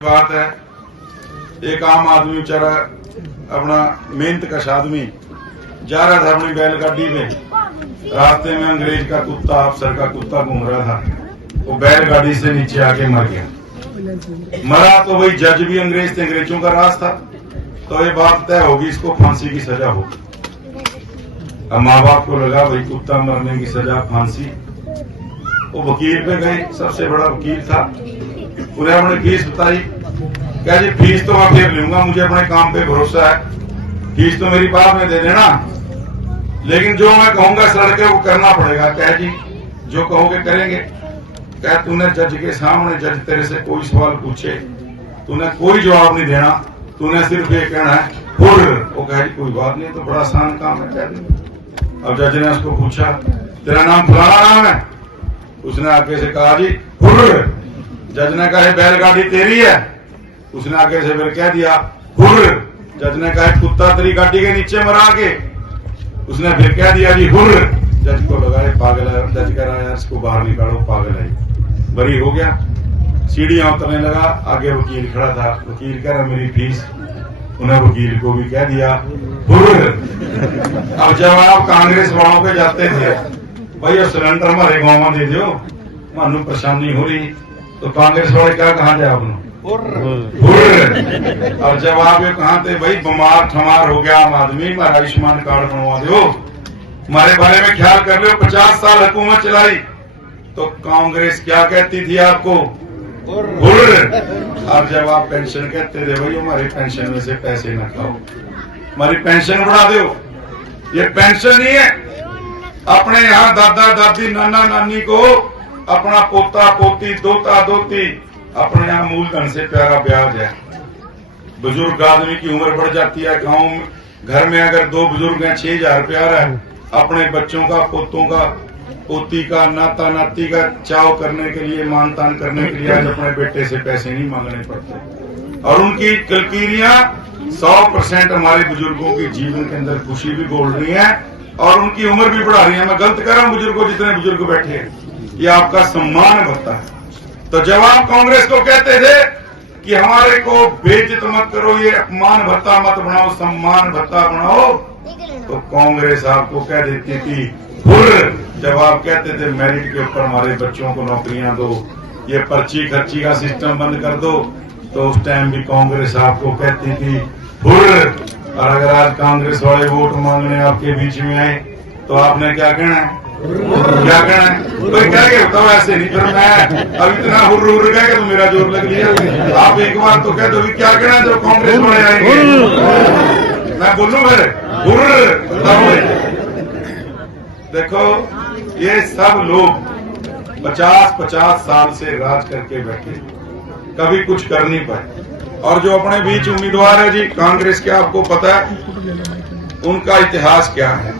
बात है। एक आम आदमी बेचारा अपना मेहनत कश आदमी जा रहा था अपनी बैलगाड़ी में, रास्ते में अंग्रेज का कुत्ता, अफसर का कुत्ता घूम रहा था। वो बैलगाड़ी से नीचे आके मर गया। मरा तो वही जज भी अंग्रेज थे, अंग्रेजों का राज था, तो ये बात तय होगी इसको फांसी की सजा हो। अब माँ बाप को लगा भाई कुत्ता मरने की सजा फांसी। वो वकील पे गए, सबसे बड़ा वकील था, उन्हें अपनी फीस बताई। क्या जी फीस तो मैं फिर लूंगा, मुझे अपने काम पे भरोसा है, फीस तो मेरी बाद में दे देना, लेकिन जो मैं कहूंगा सड़के वो करना पड़ेगा। क्या जी जो कहोगे करेंगे। क्या तूने जज के सामने, जज तेरे से कोई सवाल पूछे, तूने कोई जवाब नहीं देना, तूने सिर्फ ये कहना है हुर्र। वो कहे कोई बात नहीं, तो बड़ा आसान काम है, कह देंगे। अब जज ने उसको पूछा तेरा नाम फलाना नाम है? उसने आगे से कहा जी हुर्र। जज ने कहा बैलगाड़ी तेरी है? उसने आगे से फिर कह दिया हुर्र। जज ने कहा कुत्ता तेरी गाड़ी के नीचे मरा के? उसने फिर कह दिया जी हुर्र। जज को लगा पागल है, जज कह रहा है इसको बाहर निकालो, पागल है। बरी हो गया, सीढ़ियां उतरने लगा, आगे वकील खड़ा था। वकील कह रहा मेरी फीस, उन्हें वकील को भी कह दिया हुर्र। अब जब आप कांग्रेस वालों पे जाते थे भाई और सिलेंडर हमारे गाँव में दे दो, मानू परेशानी हो रही, तो कांग्रेस वाले क्या कहा थे आपने हुर्र। और जब आप ये कहा थे भाई बीमार ठमार हो गया आम आदमी, हमारा आयुष्मान कार्ड बनवा दो, हमारे बारे में ख्याल कर लो, 50 साल हुकूमत चलाई, तो कांग्रेस क्या कहती थी आपको हुर्र। और जब आप पेंशन कहते थे भाई हमारी पेंशन में से पैसे न खाओ, हमारी पेंशन बढ़ा दो, ये पेंशन ही है। अपने यहाँ दादा दादी नाना नानी को अपना पोता पोती दोता दोती अपने यहाँ मूलधन से प्यारा ब्याज है। बुजुर्ग आदमी की उम्र बढ़ जाती है, गांव में घर में अगर 2 बुजुर्ग हैं 6,000 प्यारा है। अपने बच्चों का, पोतों का, पोती का, नाता नाती का चाव करने के लिए, मानतान करने के लिए आज अपने बेटे से पैसे नहीं मांगने पड़ते। और उनकी कलकीरियां 100% हमारे बुजुर्गों की जीवन के अंदर खुशी भी बोल रही है और उनकी उम्र भी बढ़ा रही है। मैं गलत कर रहा हूं बुजुर्गों, जितने बुजुर्ग बैठे हैं, ये आपका सम्मान भत्ता है। तो जब आप कांग्रेस को कहते थे कि हमारे को बेइज्जत मत करो, ये अपमान भत्ता मत बनाओ, सम्मान भत्ता बनाओ, तो कांग्रेस आपको कह देती थी हुर्र। जब आप कहते थे मेरिट के ऊपर हमारे बच्चों को नौकरियां दो, ये पर्ची खर्ची का सिस्टम बंद कर दो, तो उस टाइम भी कांग्रेस आपको कहती थी हुर्र। और अगर आज कांग्रेस वाले वोट मांगने आपके बीच में आए तो आपने क्या कहना है? क्या कहना है? तो क्या कहता हूँ ऐसे नहीं, फिर मैं अब इतना हुर्र हुर्र कह के तो मेरा जोर लग लिया। आप एक बार तो कह दो क्या कहना है जब कांग्रेस वाले आएंगे? मैं बोलूं फिर हुर्र। देखो ये सब लोग 50-50 साल से राज करके बैठे, कभी कुछ कर नहीं पाए। और जो अपने बीच उम्मीदवार है जी कांग्रेस के, आपको पता है उनका इतिहास क्या है?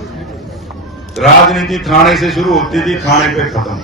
राजनीति थाने से शुरू होती थी, थाने पे खत्म।